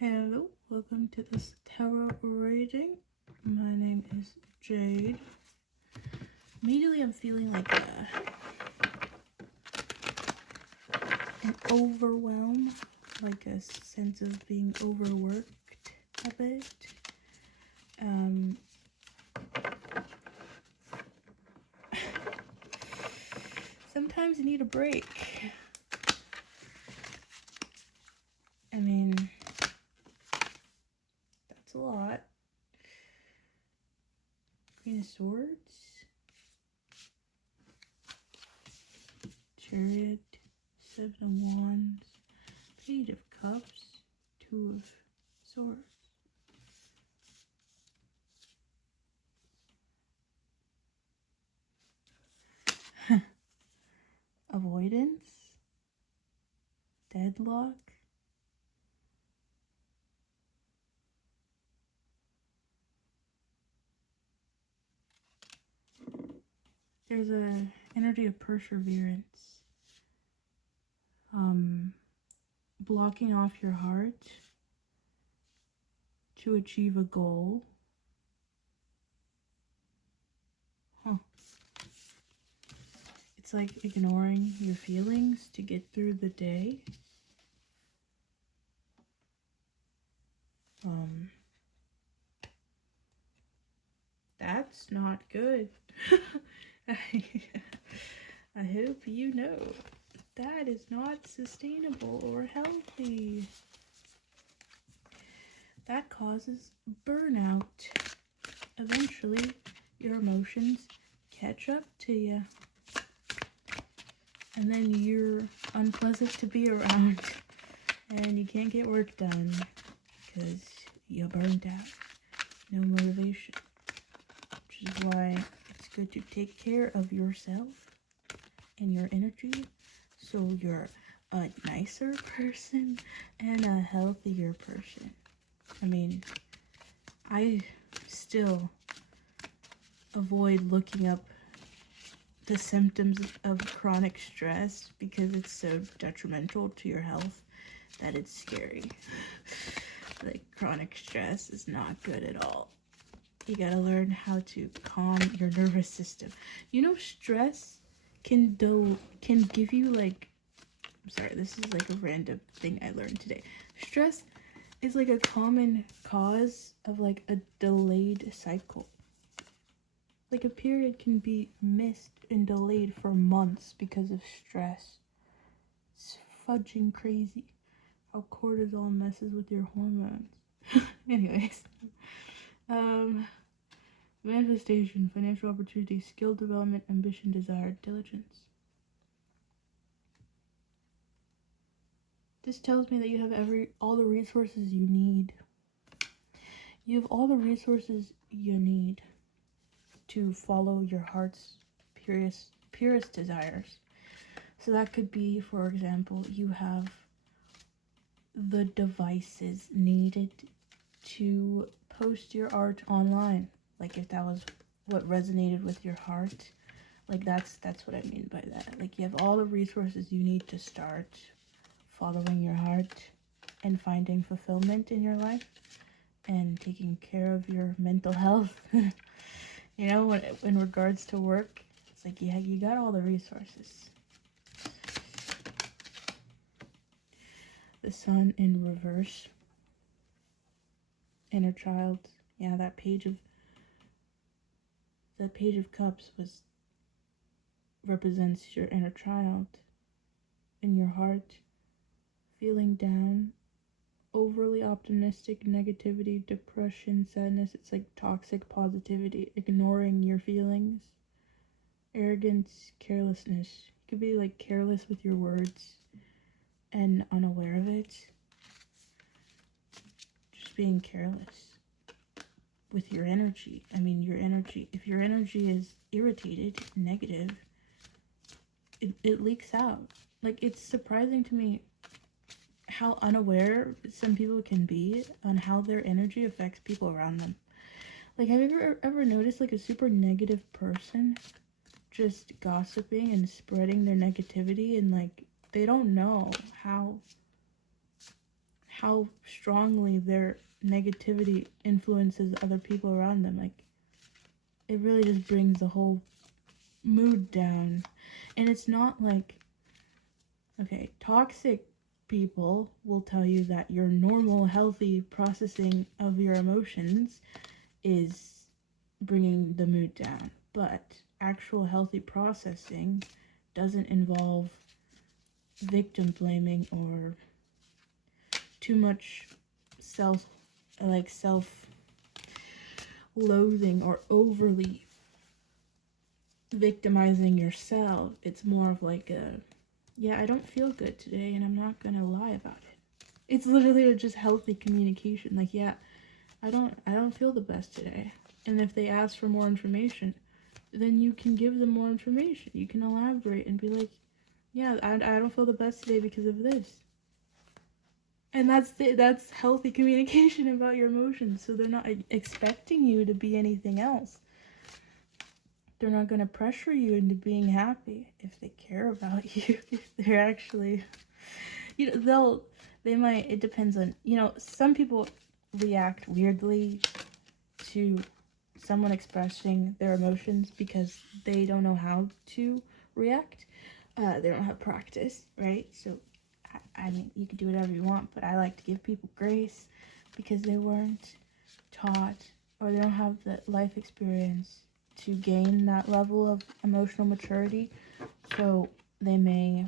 Hello, welcome to this tarot reading. My name is Jade. Immediately I'm feeling like an overwhelm, like a sense of being overworked a bit. Sometimes you need a break. I mean, that's a lot. Queen of Swords, Chariot, Seven of Wands, Page of Cups, Two of Swords. Avoidance, deadlock, there's a energy of perseverance, blocking off your heart to achieve a goal. It's like ignoring your feelings to get through the day. That's not good. I hope you know that is not sustainable or healthy. That causes burnout. Eventually, your emotions catch up to you. And then you're unpleasant to be around. And you can't get work done because you're burnt out. No motivation. Which is why it's good to take care of yourself and your energy so you're a nicer person and a healthier person. I mean, I still avoid looking up the symptoms of chronic stress because it's so detrimental to your health that it's scary. Like, chronic stress is not good at all. You gotta learn how to calm your nervous system. You know, stress can give you, like, I'm sorry, this is like a random thing I learned today. Stress is like a common cause of like a delayed cycle. Like, a period can be missed and delayed for months because of stress. It's fudging crazy how cortisol messes with your hormones. Anyways, manifestation, financial opportunity, skill development, ambition, desire, diligence. This tells me that you have all the resources you need. You have all the resources you need to follow your heart's purest desires. So that could be, for example, you have the devices needed to post your art online. Like, if that was what resonated with your heart, like that's what I mean by that. Like, you have all the resources you need to start following your heart and finding fulfillment in your life and taking care of your mental health. You know, in regards to work, it's like, yeah, you got all the resources. The Sun in reverse. Inner child. Yeah, that page of cups represents your inner child in your heart, feeling down, overly optimistic, negativity, depression, sadness. It's like toxic positivity, ignoring your feelings, arrogance, carelessness. You could be like careless with your words and unaware of it. Just being careless with your energy. I mean, your energy, if your energy is irritated, negative, it leaks out. Like, it's surprising to me how unaware some people can be on how their energy affects people around them. Like, have you ever noticed, like, a super negative person just gossiping and spreading their negativity, and like, they don't know how how strongly their negativity influences other people around them. Like, it really just brings the whole mood down. And it's not like, okay, toxic people will tell you that your normal, healthy processing of your emotions is bringing the mood down. But actual healthy processing doesn't involve victim blaming or too much self-loathing or overly victimizing yourself. It's more of like a, yeah, I don't feel good today and I'm not gonna lie about it. It's literally just healthy communication. Like, yeah, I don't feel the best today. And if they ask for more information, then you can give them more information. You can elaborate and be like, yeah, I don't feel the best today because of this. And that's healthy communication about your emotions. So they're not expecting you to be anything else. They're not going to pressure you into being happy if they care about you. If they're actually, they might, it depends on, some people react weirdly to someone expressing their emotions because they don't know how to react. They don't have practice, right? So, I mean, you can do whatever you want, but I like to give people grace because they weren't taught or they don't have the life experience to gain that level of emotional maturity. So they may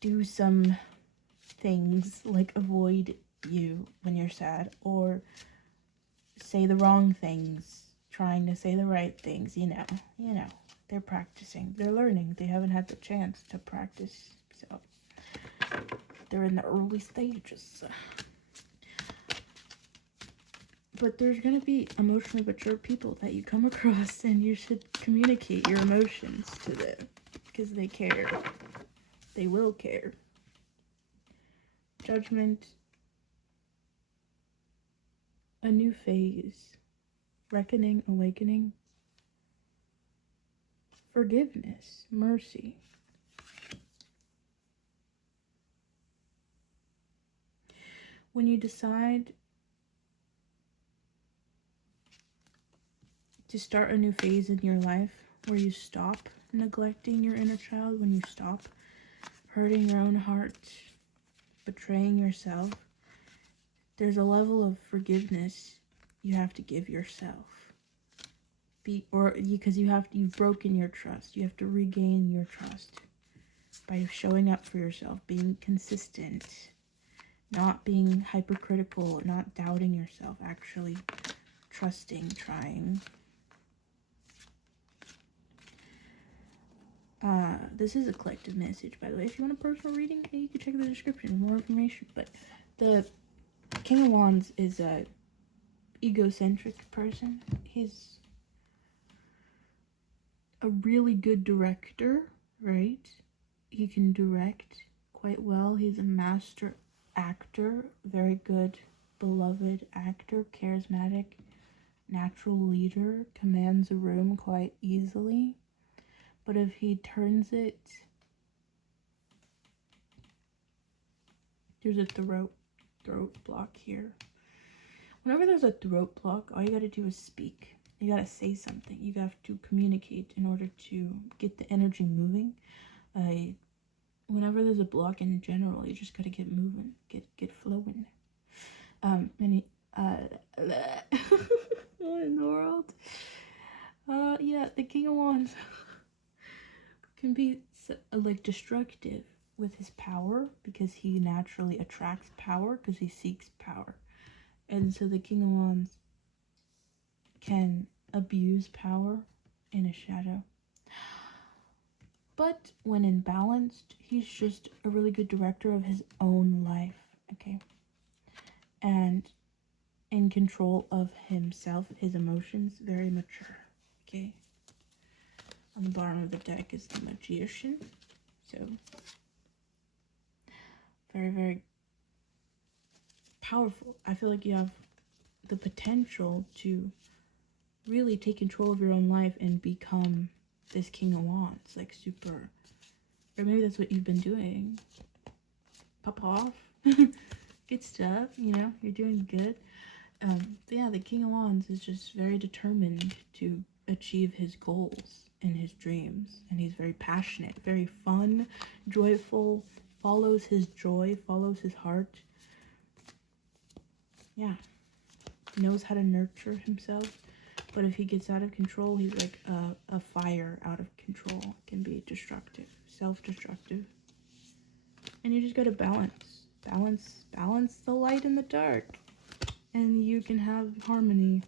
do some things like avoid you when you're sad or say the wrong things, trying to say the right things, they're practicing, they're learning, they haven't had the chance to practice, so they're in the early stages. But there's gonna be emotionally mature people that you come across and you should communicate your emotions to them because they care. They will care. Judgment, a new phase, reckoning, awakening, forgiveness, mercy. When you decide to start a new phase in your life where you stop neglecting your inner child, when you stop hurting your own heart, betraying yourself, there's a level of forgiveness you have to give yourself. Because you've broken your trust. You have to regain your trust by showing up for yourself, being consistent, not being hypercritical, not doubting yourself, actually trusting, trying. This is a collective message, by the way. If you want a personal reading, you can check the description for more information. But the King of Wands is a egocentric person. He's a really good director, right? He can direct quite well. He's a master actor, very good, beloved actor, charismatic, natural leader, commands a room quite easily. But if he turns it, there's a throat block here. Whenever there's a throat block, all you gotta do is speak. You gotta say something. You have to communicate in order to get the energy moving. Whenever there's a block in general, you just gotta get moving, get flowing. What in the world? Yeah, the King of Wands can be like destructive with his power because he naturally attracts power because he seeks power. And so the King of Wands can abuse power in a shadow. But when imbalanced, he's just a really good director of his own life, okay? And in control of himself, his emotions, very mature, okay? On the bottom of the deck is the Magician. So, very, very powerful. I feel like you have the potential to really take control of your own life and become this King of Wands, like super, or maybe that's what you've been doing. Pop off, Good stuff, you know, you're doing good. But yeah, the King of Wands is just very determined to achieve his goals and his dreams, and he's very passionate, very fun, joyful, follows his joy, follows his heart. Yeah, knows how to nurture himself, but if he gets out of control, he's like a fire out of control. It can be destructive, self-destructive, and you just gotta balance the light and the dark, and you can have harmony.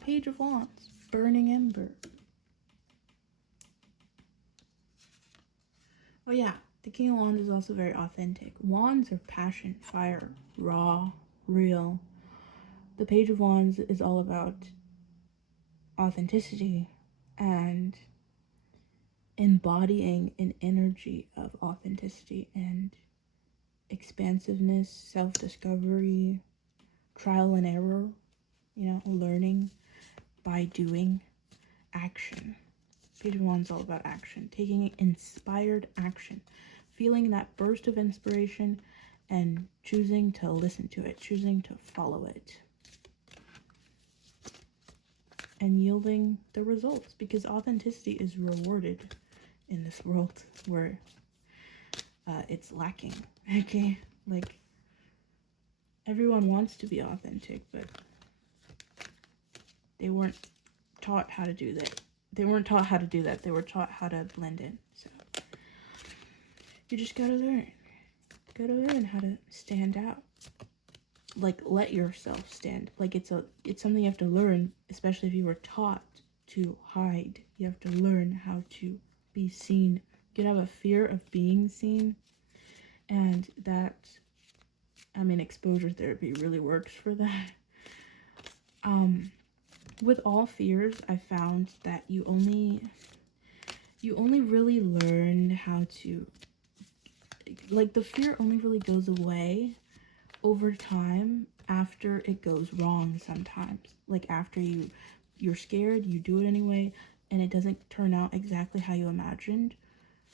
Page of Wands, burning ember. Oh yeah, the King of Wands is also very authentic. Wands are passion, fire, raw, real. The Page of Wands is all about authenticity and embodying an energy of authenticity and expansiveness, self-discovery, trial and error, you know, learning by doing, action. Page of Wands is all about action, taking inspired action, feeling that burst of inspiration and choosing to listen to it, choosing to follow it, and yielding the results, because authenticity is rewarded in this world where it's lacking. Okay, like everyone wants to be authentic, but they weren't taught how to do that. They weren't taught how to do that. They were taught how to blend in. So you just gotta learn. Gotta learn how to stand out. Like, let yourself stand. Like, it's something you have to learn, especially if you were taught to hide. You have to learn how to be seen. You can have a fear of being seen, and that, I mean, exposure therapy really works for that. With all fears, I found that you only really learn how to, like, the fear only really goes away over time after it goes wrong sometimes. Like, after you're scared, you do it anyway, and it doesn't turn out exactly how you imagined.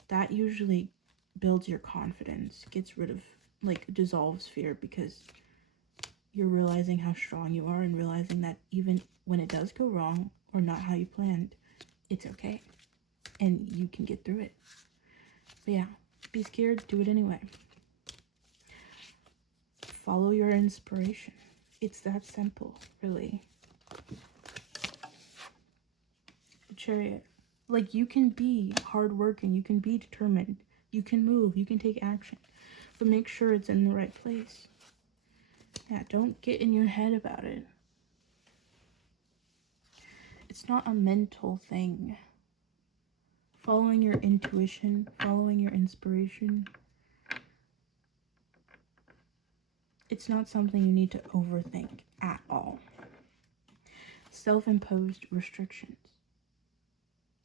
That usually builds your confidence, gets rid of, like, dissolves fear, because you're realizing how strong you are and realizing that even when it does go wrong or not how you planned, it's okay and you can get through it. But yeah, be scared, do it anyway. Follow your inspiration. It's that simple, really. The Chariot. Like, you can be hardworking, you can be determined, you can move, you can take action, but make sure it's in the right place. Yeah, don't get in your head about it. It's not a mental thing. Following your intuition, following your inspiration, it's not something you need to overthink at all. Self-imposed restrictions,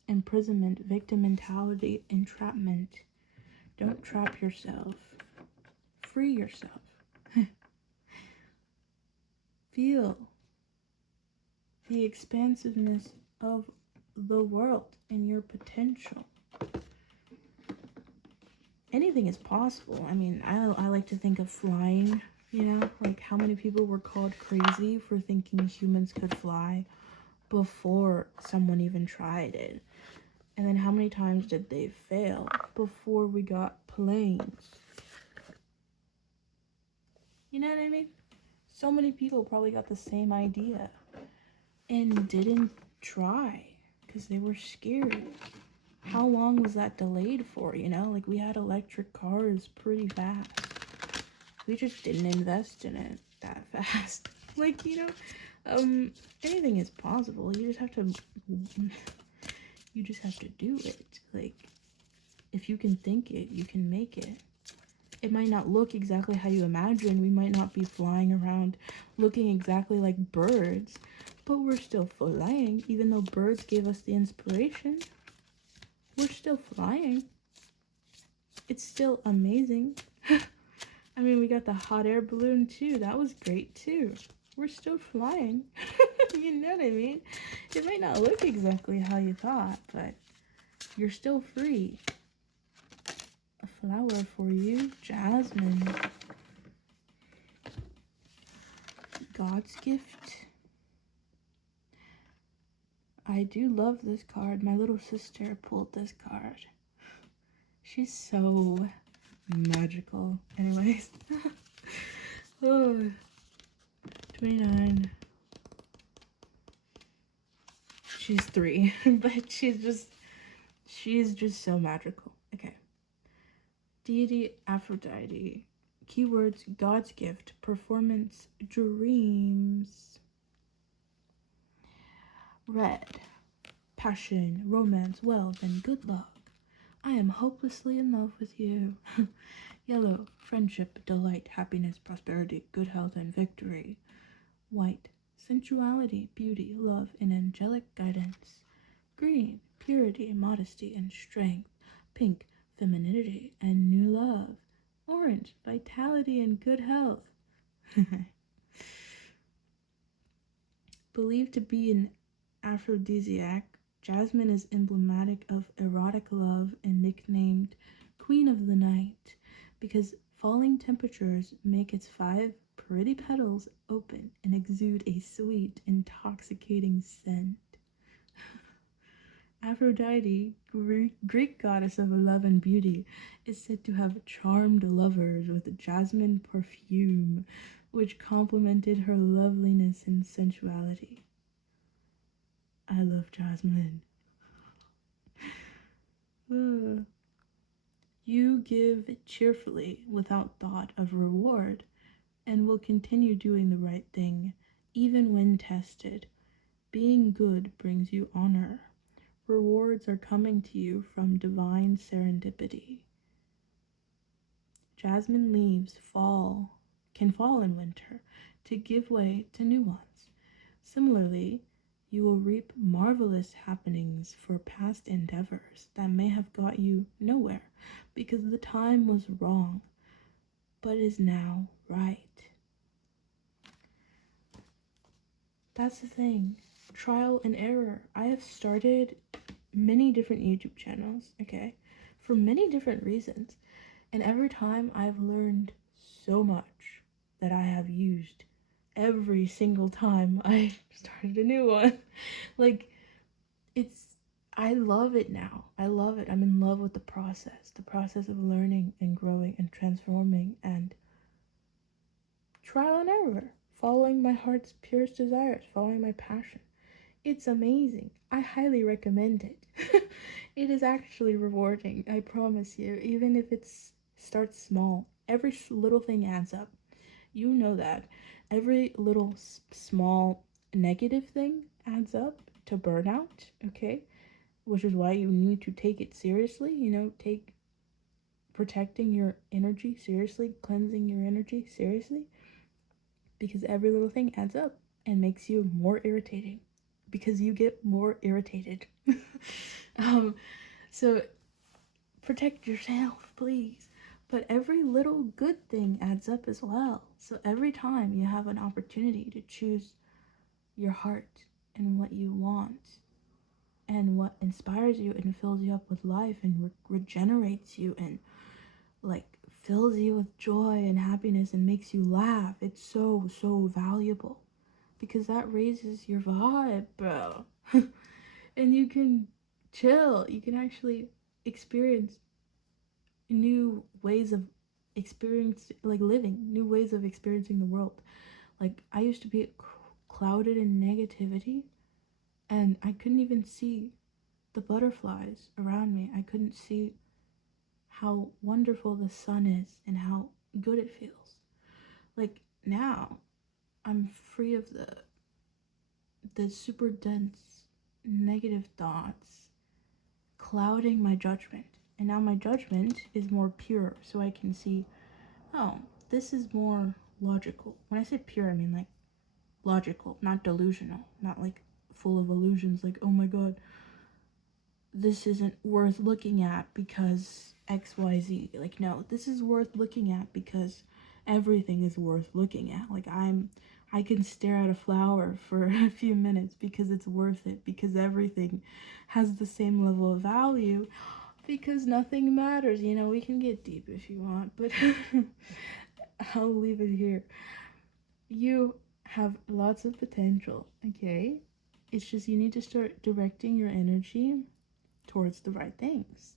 imprisonment, victim mentality, entrapment. Don't trap yourself. Free yourself. Feel the expansiveness of the world and your potential. Anything is possible. I mean, I like to think of flying, you know, like how many people were called crazy for thinking humans could fly before someone even tried it. And then how many times did they fail before we got planes? You know what I mean? So many people probably got the same idea and didn't try because they were scared. How long was that delayed for, you know? Like, we had electric cars pretty fast. We just didn't invest in it that fast. Like, you know, anything is possible. You just have to do it. Like, if you can think it, you can make it. It might not look exactly how you imagine. We might not be flying around looking exactly like birds, but we're still flying. Even though birds gave us the inspiration, we're still flying. It's still amazing. I mean, we got the hot air balloon too. That was great too. we're still flying. You know what I mean? It might not look exactly how you thought, but you're still free. A flower for you, jasmine. God's gift. I do love this card. My little sister pulled this card. She's so magical. Anyways. Oh, 29. She's 3, but she's just so magical. Okay. Deity Aphrodite. Keywords: God's gift, performance, dreams. Red, passion, romance, wealth, and good luck. I am hopelessly in love with you. Yellow, friendship, delight, happiness, prosperity, good health, and victory. White, sensuality, beauty, love, and angelic guidance. Green, purity, modesty, and strength. Pink, femininity and new love. Orange, vitality and good health. Believed to be an aphrodisiac, jasmine is emblematic of erotic love and nicknamed Queen of the Night because falling temperatures make its 5 pretty petals open and exude a sweet, intoxicating scent. Aphrodite, Greek goddess of love and beauty, is said to have charmed lovers with jasmine perfume, which complemented her loveliness and sensuality. I love jasmine. You give cheerfully without thought of reward and will continue doing the right thing, even when tested. Being good brings you honor. Rewards are coming to you from divine serendipity. Jasmine leaves can fall in winter to give way to new ones. Similarly, you will reap marvelous happenings for past endeavors that may have got you nowhere because the time was wrong, but is now right. That's the thing. Trial and error. I have started many different YouTube channels, okay, for many different reasons. And every time I've learned so much that I have used every single time I started a new one. Like, I love it now. I love it. I'm in love with the process of learning and growing and transforming and trial and error, following my heart's purest desires, following my passion. It's amazing. I highly recommend it. It is actually rewarding, I promise you, even if it starts small. Every little thing adds up. You know that. Every little small negative thing adds up to burnout, okay? Which is why you need to take it seriously, take protecting your energy seriously, cleansing your energy seriously, because every little thing adds up and makes you more irritating because you get more irritated. So protect yourself, please. But every little good thing adds up as well. So every time you have an opportunity to choose your heart and what you want and what inspires you and fills you up with life and regenerates you and fills you with joy and happiness and makes you laugh, it's so valuable because that raises your vibe, bro. And you can chill. You can actually experience new ways of living, new ways of experiencing the world. I used to be clouded in negativity and I couldn't even see the butterflies around me. I couldn't see how wonderful the sun is and how good it feels. Now I'm free of the super dense negative thoughts clouding my judgment. And now my judgment is more pure, so I can see, oh, this is more logical. When I say pure, I mean logical, not delusional, not full of illusions, oh my god, this isn't worth looking at because XYZ. No, this is worth looking at because everything is worth looking at. I can stare at a flower for a few minutes because it's worth it, because everything has the same level of value, because nothing matters. You know, we can get deep if you want, but I'll leave it here. You have lots of potential, okay? It's just you need to start directing your energy towards the right things.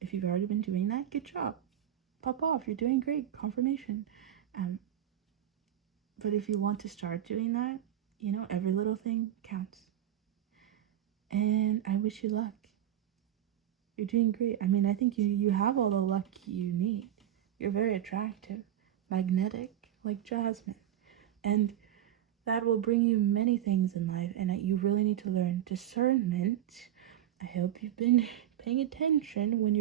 If you've already been doing that, good job. Pop off, you're doing great. Confirmation. But if you want to start doing that, you know, every little thing counts. And I wish you luck. You're doing great. I mean, I think you have all the luck you need. You're very attractive, magnetic, like jasmine. And that will bring you many things in life, and you really need to learn discernment. I hope you've been paying attention when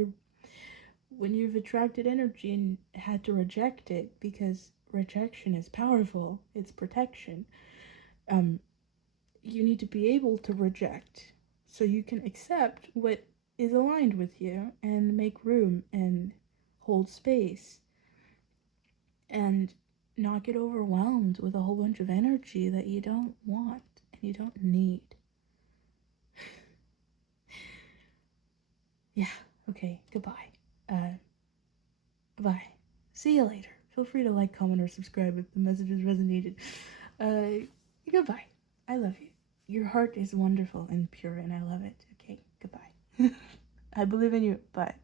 you've attracted energy and had to reject it, because rejection is powerful. It's protection. You need to be able to reject so you can accept what is aligned with you and make room and hold space and not get overwhelmed with a whole bunch of energy that you don't want and you don't need. Yeah, okay, goodbye. Bye. See you later. Feel free to like, comment, or subscribe if the messages resonated. Goodbye. I love you. Your heart is wonderful and pure, and I love it. Okay, goodbye. I believe in you. Bye.